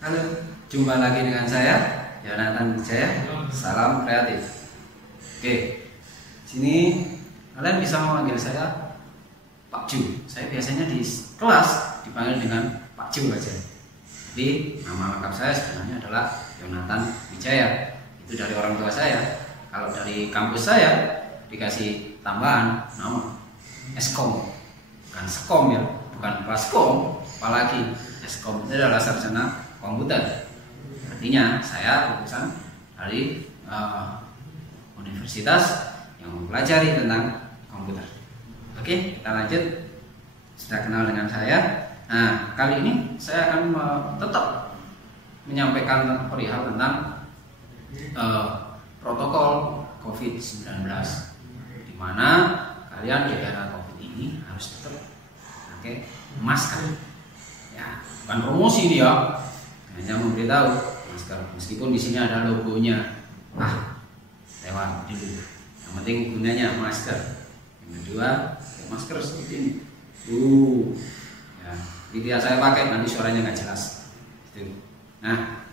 Halo, jumpa lagi dengan saya, Yonatan Wijaya. Salam kreatif. Oke, sini kalian bisa memanggil saya Pak Ju. Saya biasanya di kelas dipanggil dengan Pak Ju aja. Jadi nama lengkap saya sebenarnya adalah Yonatan Wijaya. Itu dari orang tua saya. Kalau dari kampus saya dikasih tambahan nama Eskom, bukan Sekom ya, bukan Baskom, apalagi Eskom itu adalah sarjana komputer. Artinya saya lulusan dari universitas yang mempelajari tentang komputer. Oke, kita lanjut. Sudah kenal dengan saya. Nah, kali ini saya akan tetap menyampaikan perihal tentang protokol COVID-19, di mana kalian di era COVID ini harus tetap pakai masker. Ya, bukan promosi ini ya, hanya memberitahu masker. Meskipun di sini ada logonya, lewat dulu. Yang penting gunanya masker. Yang kedua, masker seperti ini. Ya, jadi saya pakai nanti suaranya nggak jelas. Nah,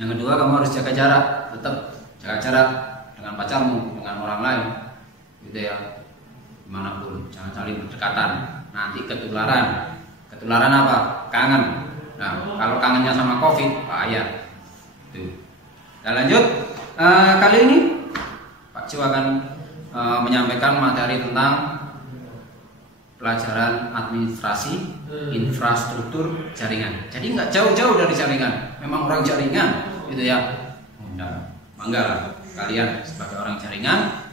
yang kedua kamu harus jaga jarak, tetap jaga jarak dengan pacarmu, dengan orang lain, gitu ya. Dimanapun, jangan saling berdekatan. Nanti ketularan. Ketularan apa? Kangen. Nah, kalau kangennya sama COVID, bahaya. Kita lanjut. Kali ini Pak Ju akan menyampaikan materi tentang pelajaran administrasi infrastruktur jaringan. Jadi nggak jauh-jauh dari jaringan. Memang orang jaringan, gitu ya. Nah, bangga lah kalian sebagai orang jaringan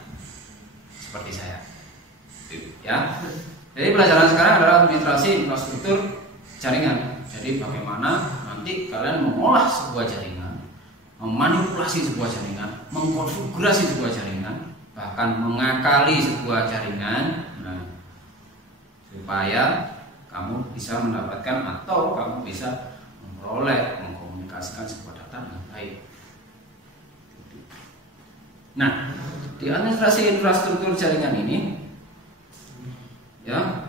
seperti saya. Ya. Jadi pelajaran sekarang adalah administrasi infrastruktur jaringan. Jadi bagaimana nanti kalian mengolah sebuah jaringan, memanipulasi sebuah jaringan, mengkonfigurasi sebuah jaringan, bahkan mengakali sebuah jaringan, supaya kamu bisa mendapatkan atau kamu bisa memperoleh, mengkomunikasikan sebuah data dengan baik. Nah, di administrasi infrastruktur jaringan ini, ya,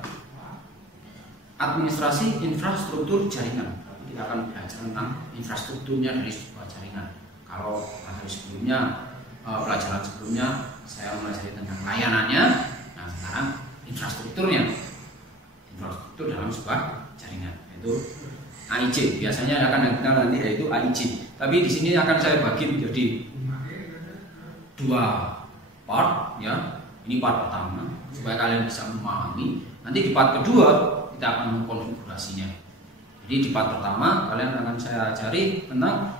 administrasi infrastruktur jaringan. Kita akan belajar tentang infrastrukturnya dari sebuah jaringan. Kalau materi sebelumnya, pelajaran sebelumnya saya mempelajari tentang layanannya. Nah, sekarang infrastrukturnya, infrastruktur dalam sebuah jaringan, yaitu AIJ. Biasanya akan kita nanti yaitu AIJ. Tapi di sini akan saya bagi menjadi dua part, ya. Ini part pertama supaya kalian bisa memahami. Nanti di part kedua kita akan mengkonfigurasinya. Jadi di part pertama kalian akan saya ajari tentang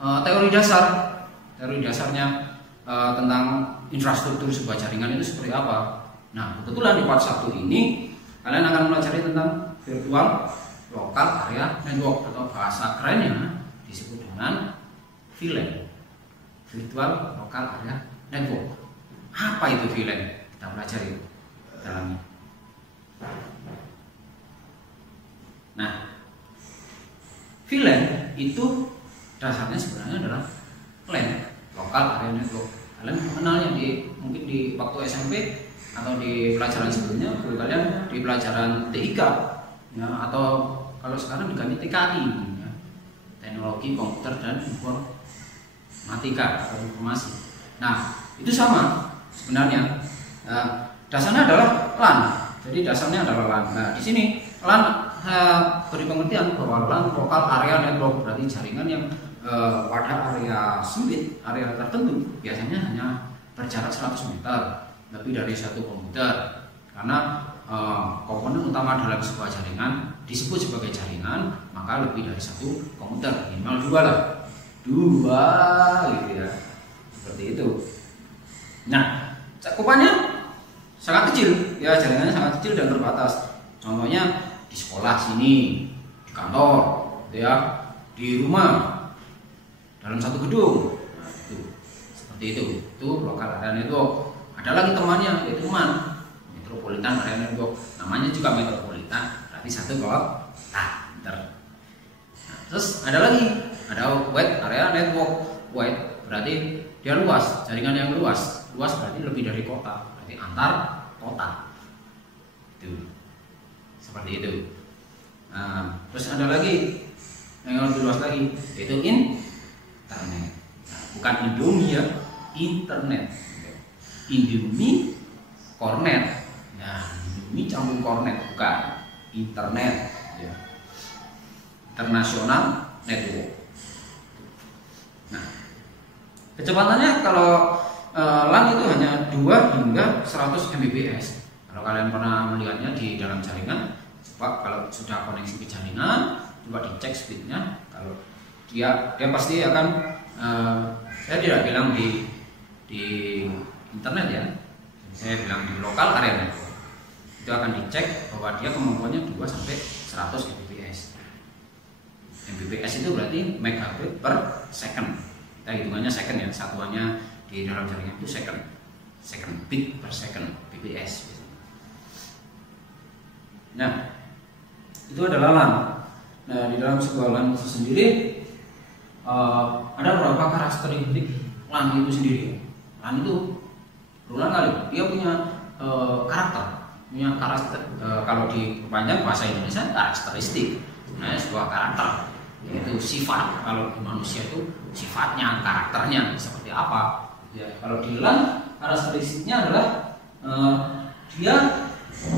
teori dasar. Teori dasarnya tentang infrastruktur sebuah jaringan itu seperti apa. Nah, kebetulan di part 1 ini kalian akan mempelajari tentang virtual local area network, atau bahasa kerennya disebut dengan VLAN. Virtual local area network. Apa itu VLAN? Kita pelajari dalamnya. Nah, VLAN itu dasarnya sebenarnya adalah LAN, local area network. Kalian mengenalnya mungkin di waktu SMP atau di pelajaran sebelumnya, guru kalian di pelajaran TIK, ya, atau kalau sekarang diganti TKI, ya, teknologi komputer dan informatika atau informasi. Nah, itu sama sebenarnya. Dasarnya adalah LAN. Jadi dasarnya adalah LAN. Nah, di sini LAN beri pengertian bahwa LAN local area network, berarti jaringan yang pada area sempit, area tertentu, biasanya hanya berjarak 100 meter lebih dari satu komputer. Karena komponen utama dalam sebuah jaringan disebut sebagai jaringan, maka lebih dari satu komputer, minimal 2 lah. 2 gitu ya. Seperti itu. Nah, cakupannya sangat kecil, ya, jaringannya sangat kecil dan terbatas. Contohnya di sekolah sini, di kantor, ya, di rumah, dalam satu gedung. Nah, itu seperti itu. Itu local area network. Ada lagi temannya, yaitu MAN, metropolitan area network. Namanya juga metropolitan, berarti satu kota. Nah, terus ada lagi, ada wide area network. Wide berarti dia luas, jaringan yang luas. Luas berarti lebih dari kota, berarti antar kota. Itu seperti itu. Nah, terus ada lagi yang lebih luas lagi, yaitu internet. Nah, bukan Indomie ya, internet. Indomie kornet. Nah, Indomie campur kornet, bukan internet ya. International network. Nah, kecepatannya kalau LAN itu hanya 2 hingga 100 Mbps. Kalau kalian pernah melihatnya di dalam jaringan, coba kalau sudah koneksi ke jaringan, coba dicek speednya. Kalau dia pasti akan, saya tidak bilang di internet ya, saya bilang di lokal area network, itu akan dicek bahwa dia kemampuannya 2 sampai 100 Mbps. Mbps itu berarti megabit per second. Kita hitungannya second ya, satuannya di dalam jaringan itu second bit per second, bps. Nah, itu adalah LAN. Nah, di dalam sebuah LAN itu sendiri ada beberapa karakteristik LAN itu sendiri. LAN itu berulang kali dia punya karakter, kalau diperpanjang bahasa Indonesia karakteristik. Nah, sebuah karakter, yaitu sifat. Kalau di manusia itu sifatnya, karakternya seperti apa. Ya, kalau di LAN karakteristiknya adalah dia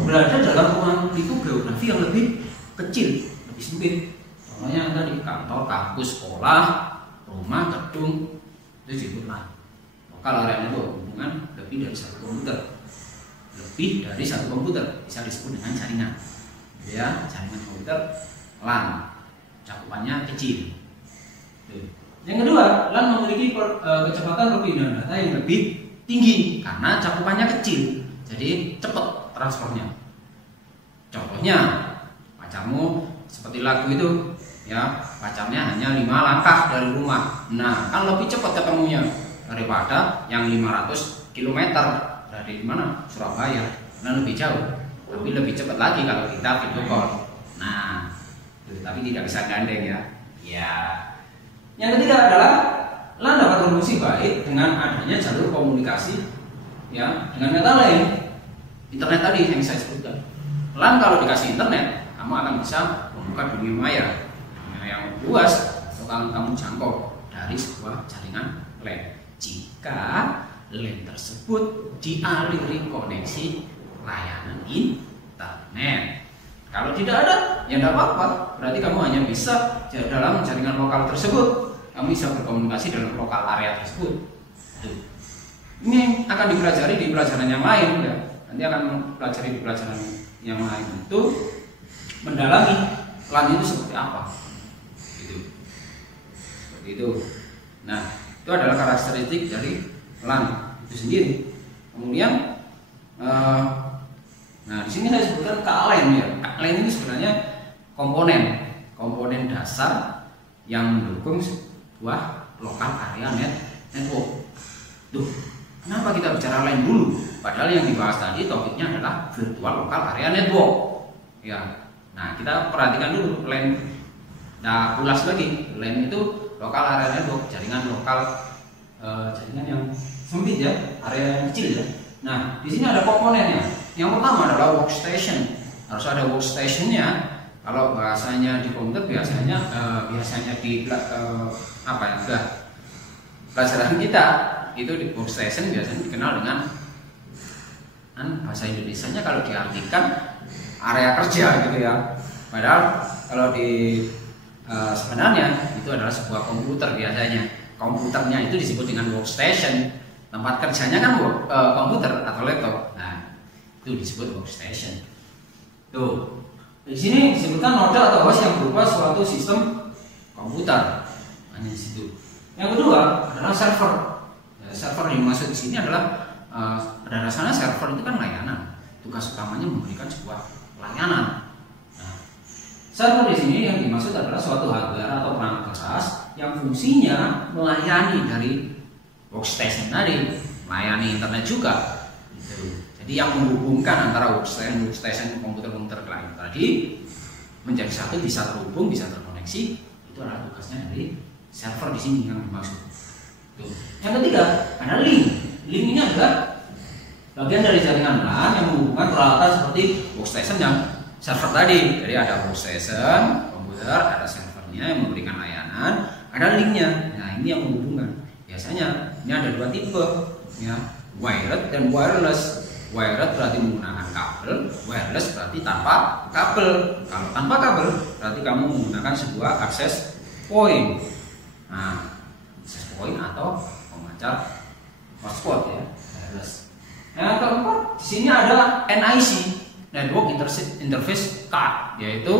berada dalam ruang lingkup geografi yang lebih kecil, lebih sempit. Contohnya tadi kantor, kampus, sekolah, rumah, gedung, itu disebut LAN. Lokal area network, hubungan lebih dari satu komputer. Lebih dari satu komputer bisa disebut dengan jaringan. Ya, jaringan komputer LAN, cakupannya kecil. Yang kedua, LAN memiliki kecepatan perpindahan data yang lebih tinggi karena cakupannya kecil, jadi cepat transfernya. Contohnya, pacarmu seperti lagu itu, ya, pacarnya hanya 5 langkah dari rumah. Nah, kan lebih cepat ketemunya daripada yang 500 km dari mana? Surabaya. Nah, lebih jauh, tapi lebih cepat lagi kalau kita video call. Nah, tapi tidak bisa gandeng ya. Ya. Yang ketiga adalah LAN dapat berfungsi baik dengan adanya jalur komunikasi ya dengan kata lain internet tadi yang saya sebutkan. LAN kalau dikasih internet, kamu akan bisa membuka dunia maya yang luas akan kamu jangkau dari sebuah jaringan LAN. Jika LAN tersebut dialiri koneksi layanan internet. Kalau tidak ada, ya tidak apa-apa. Berarti kamu hanya bisa dalam jaringan lokal tersebut. Kamu bisa berkomunikasi dalam lokal area tersebut. Ini akan dipelajari di pelajaran yang lain ya. Nanti akan mempelajari di pelajaran yang lain itu mendalami LAN itu seperti apa. Gitu. Seperti itu. Nah, itu adalah karakteristik dari LAN itu sendiri. Kemudian nah, di sini saya sebutkan KLAN ya. KLAN ini sebenarnya komponen dasar yang mendukung sebuah lokal area network. Tuh, kenapa kita bicara LAN dulu? Padahal yang dibahas tadi topiknya adalah virtual lokal area network. Ya. Nah, kita perhatikan dulu LAN. Nah, ulas lagi. LAN itu lokal area network, jaringan lokal, jaringan yang sempit ya, area yang kecil ya. Nah, di sini ada komponennya. Yang pertama adalah workstation. Harus ada workstationnya. Kalau bahasanya di komputer biasanya di pelajaran kita itu di workstation biasanya dikenal dengan bahasa Indonesianya kalau diartikan area kerja gitu ya. Padahal kalau di sebenarnya itu adalah sebuah komputer biasanya. Komputernya itu disebut dengan workstation. Tempat kerjanya kan komputer atau laptop. Nah, itu disebut workstation. Tuh, di sini disebutkan noda atau host yang berupa suatu sistem komputer. Hanya di situ. Yang kedua adalah server. Ya, server yang dimaksud di sini adalah pada dasarnya server itu kan layanan. Tugas utamanya memberikan sebuah layanan. Nah, server di sini yang dimaksud adalah suatu hardware atau perangkat keras yang fungsinya melayani dari workstation tadi, melayani internet juga. Gitu. Jadi yang menghubungkan antara workstation komputer-komputer klien tadi menjadi satu, bisa terhubung, bisa terkoneksi, itu adalah tugasnya dari server di sini yang dimaksud. Tuh. Yang ketiga ada link. Link ini adalah bagian dari jaringan LAN yang menghubungkan peralatan seperti workstation yang server tadi. Jadi ada workstation komputer, ada servernya. networknya yang memberikan layanan, ada linknya. Nah ini yang menghubungkan. Biasanya ini ada dua tipe, ya, wired dan wireless. Wired berarti menggunakan kabel, wireless berarti tanpa kabel. Kalau tanpa kabel berarti kamu menggunakan sebuah access point. Nah, access point atau pemancar hotspot, ya, wireless. Yang keempat, di sini ada NIC, Network Interface Card, yaitu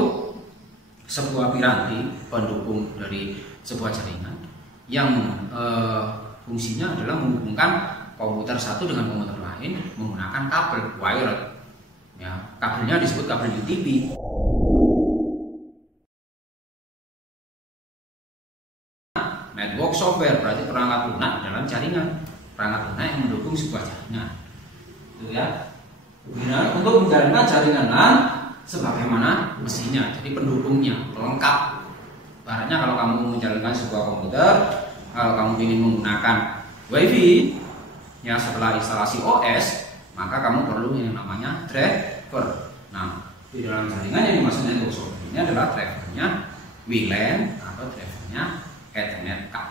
sebuah piranti pendukung dari sebuah jaringan yang fungsinya adalah menghubungkan komputer satu dengan komputer lain menggunakan kabel wired. Ya, kabelnya disebut kabel UTP. Network software berarti perangkat lunak dalam jaringan, perangkat lunak yang mendukung sebuah jaringan. Itu ya. Guna untuk menjalankan jaringan LAN sebagaimana mestinya. Jadi pendukungnya lengkap. Ibaratnya kalau kamu menjalankan sebuah komputer, kalau kamu ingin menggunakan WiFi, ya setelah instalasi OS, maka kamu perlu yang namanya driver. Nah, di dalam jaringan yang dimaksud network software ini adalah drivernya WLAN atau drivernya Ethernet card.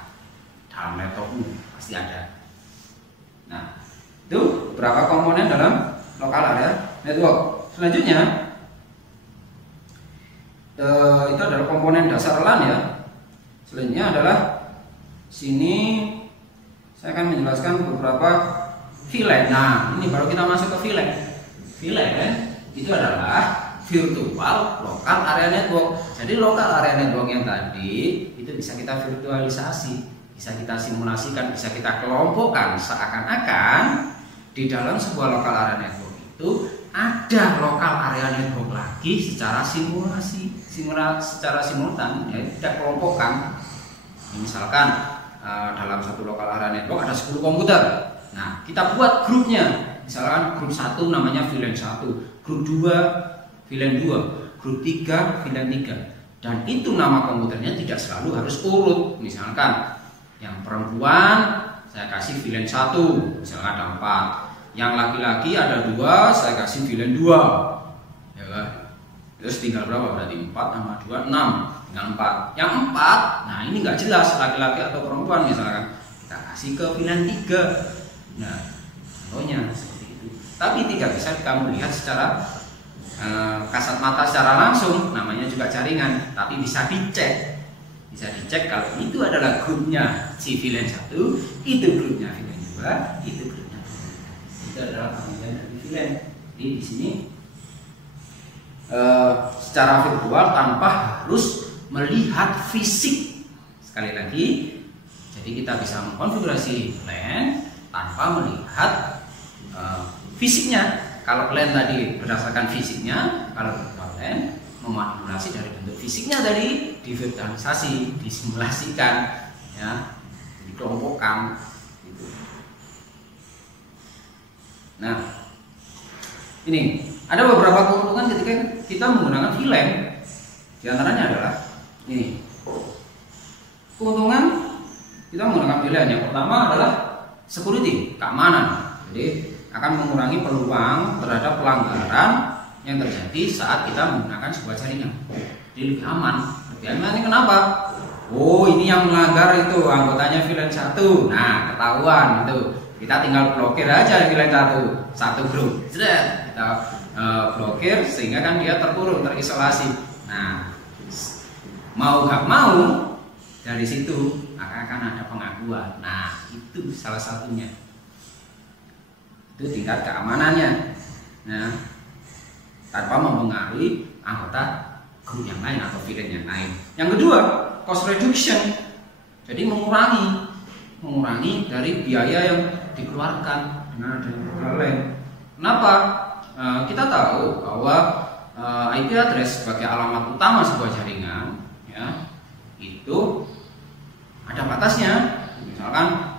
Dalam laptop pasti ada. Nah, itu beberapa komponen dalam local area network. Selanjutnya itu adalah komponen dasar LAN, ya. Selanjutnya adalah sini saya akan menjelaskan beberapa VLAN. Nah, ini baru kita masuk ke VLAN. VLAN itu adalah virtual local area network. Jadi local area network yang tadi itu bisa kita virtualisasi, bisa kita simulasikan, bisa kita kelompokkan seakan-akan di dalam sebuah local area network itu ada local area network lagi secara simulasi, secara simultan, ya, tidak kelompokkan. Misalkan dalam satu local area network ada 10 komputer. Nah, kita buat grupnya. Misalkan grup 1 namanya VLAN 1, grup 2 VLAN 2, grup 3 VLAN 3. Dan itu nama komputernya tidak selalu harus urut. Misalkan yang perempuan saya kasih VLAN 1, misalkan ada 4. Yang laki-laki ada 2, saya kasih VLAN 2. Ya kan? Terus tinggal berapa? Berarti 4 tambah 2 6. Tinggal 4. Yang 4, nah ini nggak jelas laki-laki atau perempuan, misalkan kita kasih ke VLAN 3. Nah, contohnya seperti itu. Tapi tidak bisa kamu lihat secara kasat mata secara langsung, namanya juga jaringan, tapi bisa dicek. Bisa dicek kalau itu adalah grupnya si VLAN 1, itu grupnya VLAN 2, itu grupnya. Itu adalah bagian dari VLAN. Jadi di sini secara virtual tanpa harus melihat fisik. Sekali lagi, jadi kita bisa mengkonfigurasi LAN tanpa melihat fisiknya. Kalau LAN tadi berdasarkan fisiknya, kalau virtual LAN memanipulasi dari bentuk fisiknya tadi, divirtualisasi, disimulasikan, ya, dikelompokkan. Gitu. Nah, ini ada beberapa keuntungan ketika kita menggunakan VLAN. Di antaranya adalah ini. Keuntungan kita menggunakan VLAN yang pertama adalah security, keamanan. Jadi akan mengurangi peluang terhadap pelanggaran yang terjadi saat kita menggunakan sebuah jaringan. Jadi lebih aman. Lebih aman ini kenapa? Oh, ini yang melanggar itu anggotanya VLAN 1. Nah, ketahuan itu. Kita tinggal blokir aja VLAN 1 grup. Kita blokir sehingga kan dia terkurung, terisolasi. Nah, mau gak mau dari situ akan ada pengakuan. Nah, itu salah satunya. Itu tingkat keamanannya. Nah, tanpa mempengaruhi anggota grup yang lain atau VLAN yang lain. Yang kedua, cost reduction. Jadi mengurangi dari biaya yang dikeluarkan dengan adanya LAN. Kenapa? Kita tahu bahwa IP address sebagai alamat utama sebuah jaringan, ya, itu ada batasnya. Misalkan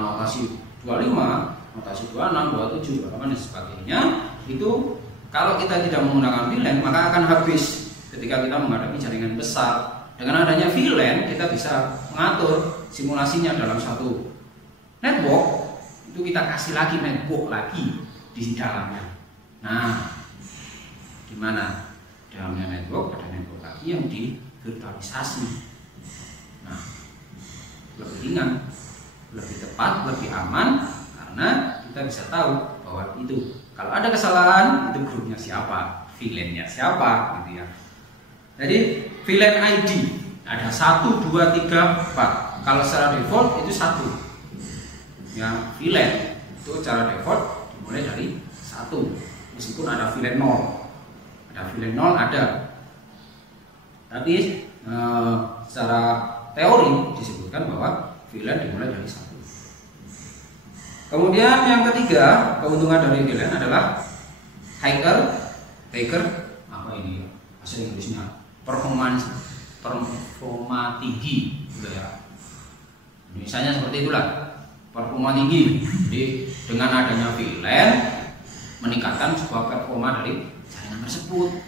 notasi 25, notasi 26, 27, dan sebagainya. Itu kalau kita tidak menggunakan VLAN maka akan habis ketika kita menghadapi jaringan besar. Dengan adanya VLAN kita bisa mengatur simulasinya dalam satu network. Itu kita kasih lagi network lagi di dalamnya. Nah, di mana dalamnya network ada network lagi yang virtualisasi. Nah, lebih ringan, lebih tepat, lebih aman, karena kita bisa tahu bahwa itu kalau ada kesalahan itu grupnya siapa, VLAN-nya siapa, gitu ya. Jadi VLAN ID ada 1, 2, 3, 4. Kalau secara default itu 1. Ya, VLAN itu secara default dimulai dari 1. Meskipun ada VLAN 0. Ada VLAN 0 ada. Tapi secara teori disebutkan bahwa VLAN dimulai dari 1. Kemudian yang ketiga, keuntungan dari VLAN adalah hacker apa ini bahasa Inggrisnya, performa tinggi, gitu ya. Misalnya seperti itulah, performa tinggi. Jadi dengan adanya VLAN meningkatkan sebuah performa dari jaringan tersebut.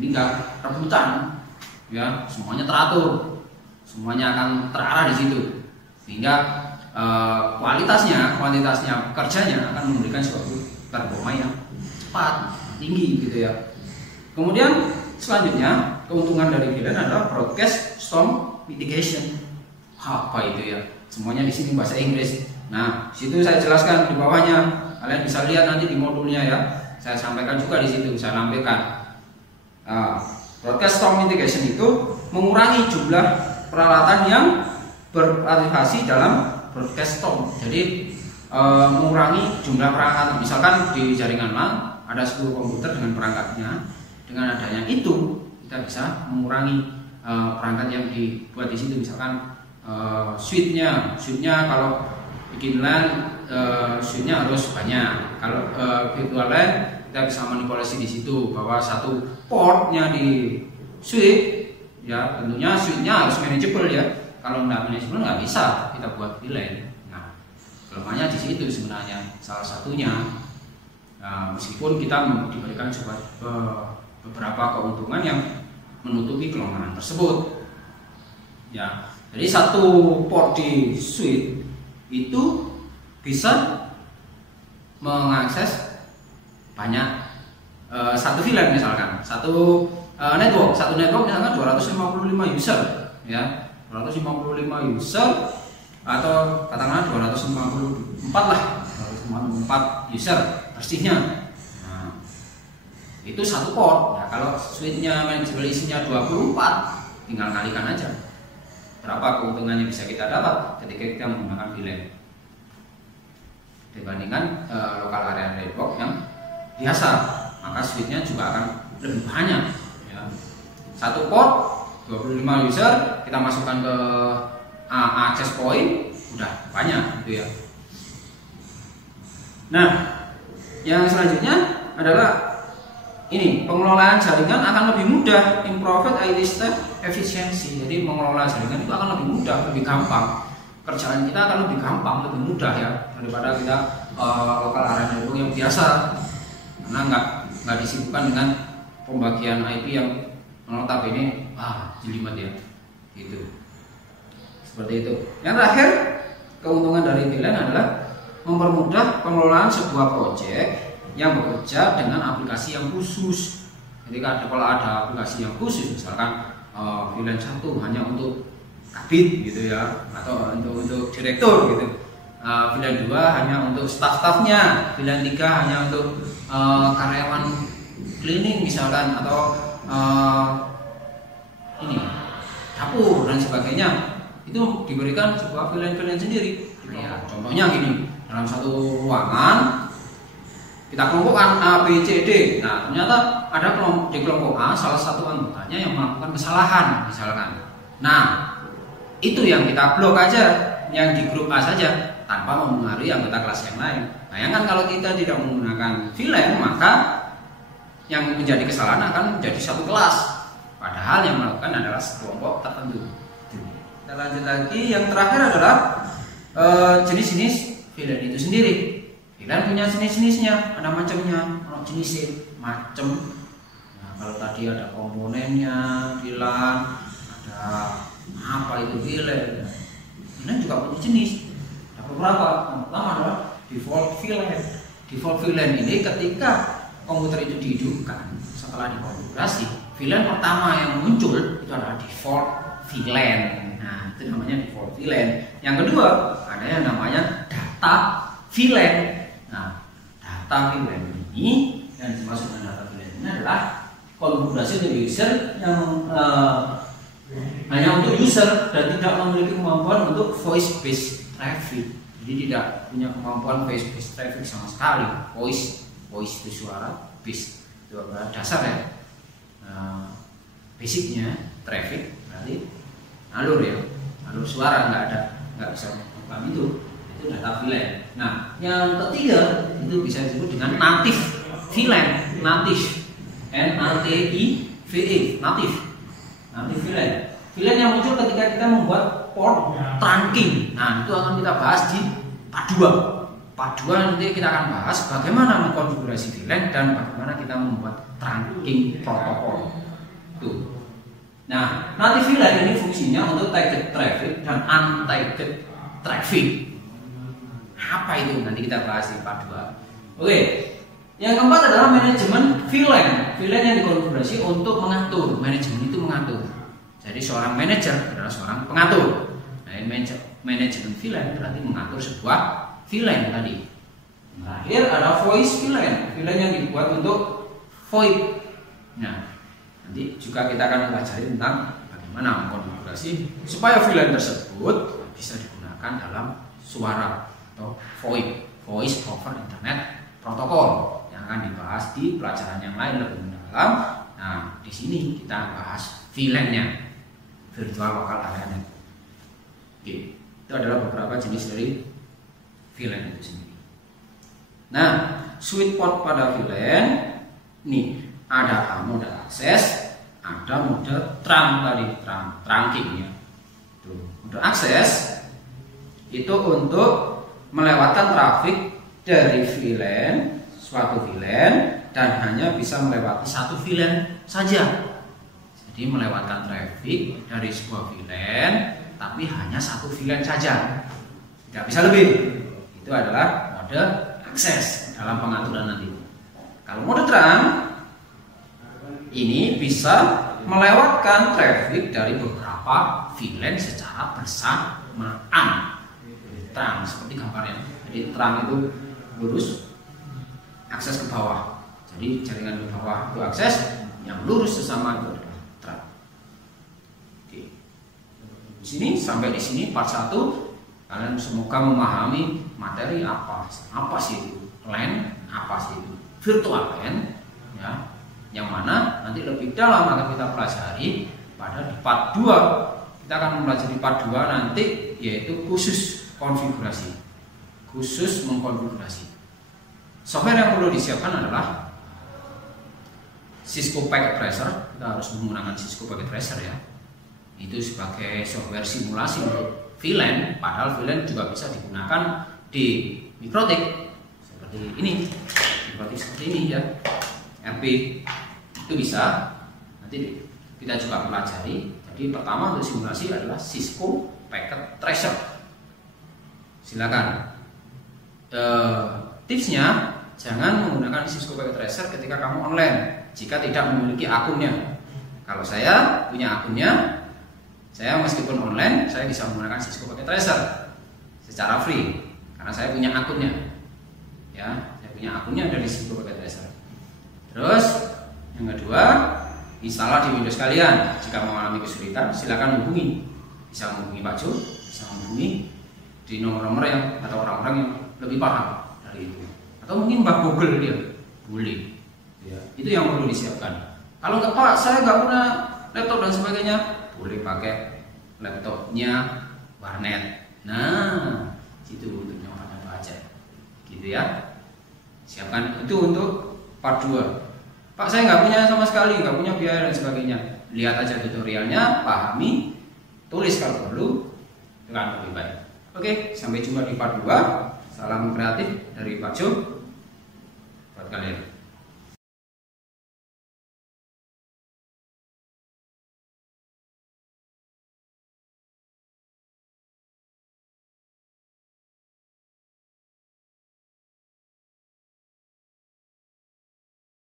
Ini enggak rebutan, ya, semuanya teratur, semuanya akan terarah di situ, sehingga kualitasnya kerjanya akan memberikan suatu performa yang cepat, tinggi, gitu ya. Kemudian selanjutnya keuntungan dari VLAN adalah broadcast storm mitigation. Apa itu ya? Semuanya di sini bahasa Inggris. Nah, situ saya jelaskan di bawahnya. Kalian bisa lihat nanti di modulnya ya. Saya sampaikan juga di situ, saya sampaikan. Broadcast storm mitigation itu mengurangi jumlah peralatan yang berpartisipasi dalam broadcast storm. Jadi mengurangi jumlah perangkat. Misalkan di jaringan LAN ada 10 komputer dengan perangkatnya. Dengan adanya itu kita bisa mengurangi perangkat yang dibuat di situ. Misalkan switch-nya kalau bikin LAN switch-nya harus banyak. Kalau virtual LAN kita bisa manipulasi di situ bahwa satu portnya di switch, ya tentunya switch-nya harus manageable ya. Kalau nggak manajemen nggak bisa kita buat VLAN. Nah, kelemahannya di situ sebenarnya salah satunya. Nah, meskipun kita diberikan beberapa keuntungan yang menutupi kelemahan tersebut. Ya, jadi satu port di switch itu bisa mengakses banyak satu VLAN misalkan, satu network misalkan 255 user, ya. 255 user atau katakanlah 254 lah, 254 user bersihnya. Nah, itu satu port. Nah, kalau switch-nya manageable isinya 24, tinggal kalikan aja berapa keuntungannya bisa kita dapat ketika kita menggunakan VLAN dibandingkan local area network yang biasa. Maka switch-nya juga akan lebih banyak, ya. Satu port 25 user kita masukkan ke access point udah banyak, gitu ya. Nah, yang selanjutnya adalah ini, pengelolaan jaringan akan lebih mudah, improved IT staff efficiency. Jadi mengelola jaringan itu akan lebih mudah, lebih gampang. Kerjaan kita akan lebih gampang, lebih mudah ya daripada kita local area network yang biasa, karena nggak disibukkan dengan pembagian IP yang notabene jelimet ya, gitu. Seperti itu. Yang terakhir, keuntungan dari VLAN adalah mempermudah pengelolaan sebuah proyek yang bekerja dengan aplikasi yang khusus. Jadi kalau ada aplikasi yang khusus, misalkan VLAN 1 hanya untuk kabit gitu ya, atau untuk direktur gitu. VLAN 2 hanya untuk staff-staffnya, VLAN 3 hanya untuk karyawan cleaning misalkan, atau ini dapur dan sebagainya. Itu diberikan sebuah VLAN sendiri. Ya, contohnya gini, dalam satu ruangan kita kelompokkan A, B, C, D. Nah, ternyata ada di kelompok A salah satu anggotanya yang melakukan kesalahan misalkan. Nah, itu yang kita blok aja, yang di grup A saja, tanpa mempengaruhi anggota kelas yang lain. Bayangkan kalau kita tidak menggunakan VLAN, maka yang menjadi kesalahan akan menjadi satu kelas, padahal yang melakukan adalah sekelompok tertentu. Kita lanjut lagi, yang terakhir adalah jenis-jenis VLAN itu sendiri. VLAN punya jenis-jenisnya, ada macamnya, kalau jenisnya macam. Nah, kalau tadi ada komponennya, VLAN, ada apa itu VLAN. VLAN juga punya jenis. Ada beberapa. Yang pertama adalah default VLAN. Default VLAN ini ketika komputer itu dihidupkan, setelah dikonfigurasi, VLAN pertama yang muncul itu adalah default VLAN. Nah, itu namanya default VLAN. Yang kedua, ada yang namanya data VLAN. Nah, data VLAN ini yang dimaksud dengan data VLAN ini adalah konfigurasi untuk user yang hanya untuk user dan tidak memiliki kemampuan untuk voice based traffic. Jadi tidak punya kemampuan voice based traffic sama sekali. Voice itu suara, based itu adalah dasar ya. Basicnya traffic berarti alur ya, alur suara, nggak bisa melakukan itu data VLAN. Nah, yang ketiga itu bisa disebut dengan native VLAN, native, NATIVE, native VLAN. VLAN yang muncul ketika kita membuat port trunking. Nah, itu akan kita bahas di part 2. Part 2 nanti kita akan bahas bagaimana mengkonfigurasi VLAN dan bagaimana kita membuat trunking protokol. Tuh. Nah, native VLAN ini fungsinya untuk tagged traffic dan untagged traffic. Apa itu? Nanti kita bahas di part 2. Oke. Yang keempat adalah manajemen VLAN. VLAN yang dikonfigurasi untuk mengatur. Manajemen itu mengatur. Jadi seorang manajer adalah seorang pengatur. Nah, manajemen VLAN berarti mengatur sebuah VLAN tadi. Terakhir ada voice VLAN. VLAN yang dibuat untuk VoIP. Nah, nanti juga kita akan mempelajari tentang bagaimana mengkonfigurasi supaya VLAN tersebut bisa digunakan dalam suara atau VoIP, Voice over Internet Protocol, yang akan dibahas di pelajaran yang lain lebih mendalam. Nah, di sini kita bahas VLAN-nya, Virtual Local Area Network. Oke, itu adalah beberapa jenis dari VLAN itu sendiri. Nah, sweet spot pada VLAN nih ada mode akses, ada mode trunking ya. Tuh, mode akses itu untuk melewatkan trafik dari VLAN, suatu VLAN, dan hanya bisa melewati satu VLAN saja. Jadi melewatkan trafik dari sebuah VLAN, tapi hanya satu VLAN saja, tidak bisa lebih. Itu adalah mode akses dalam pengaturan nanti. Kalau mode trunk ini bisa melewatkan traffic dari beberapa VLAN secara bersamaan. Trunk seperti gambarnya. Jadi trunk itu lurus, akses ke bawah. Jadi jaringan ke bawah itu akses, yang lurus sesama itu adalah trunk. Oke. Di sini sampai di sini part 1. Kalian semoga memahami materi apa sih itu LAN, apa sih itu virtual LAN, ya. Yang mana nanti lebih dalam akan kita pelajari pada di part 2. Kita akan mempelajari part 2 nanti, yaitu khusus konfigurasi, khusus mengkonfigurasi. Software yang perlu disiapkan adalah Cisco Packet Tracer. Kita harus menggunakan Cisco Packet Tracer ya. Itu sebagai software simulasi untuk VLAN, padahal VLAN juga bisa digunakan di mikrotik seperti ini, mikrotik seperti ini ya. RP itu bisa, nanti kita juga pelajari. Jadi pertama untuk simulasi adalah Cisco Packet Tracer. Silakan. Tipsnya, jangan menggunakan Cisco Packet Tracer ketika kamu online jika tidak memiliki akunnya. Kalau saya punya akunnya, saya meskipun online saya bisa menggunakan Cisco Packet Tracer secara free karena saya punya akunnya. Ya, saya punya akunnya dari Cisco Packet Tracer. Terus yang kedua, install di Windows kalian. Jika mengalami kesulitan, silakan hubungi. Bisa menghubungi Pak Jo, bisa menghubungi di nomor-nomor yang atau orang-orang yang lebih paham dari itu. Atau mungkin Mbak Google dia, boleh. Ya, itu yang perlu disiapkan. Kalau nggak Pak, saya nggak punya laptop dan sebagainya, boleh pakai laptopnya warnet. Nah, itu untuk yang pada baca, gitu ya. Siapkan itu untuk part 2. Pak, saya nggak punya sama sekali, nggak punya biaya dan sebagainya. Lihat aja tutorialnya, pahami, tulis kalau perlu, itu akan lebih baik. Oke, sampai jumpa di part 2. Salam kreatif dari Pak Jo buat kalian.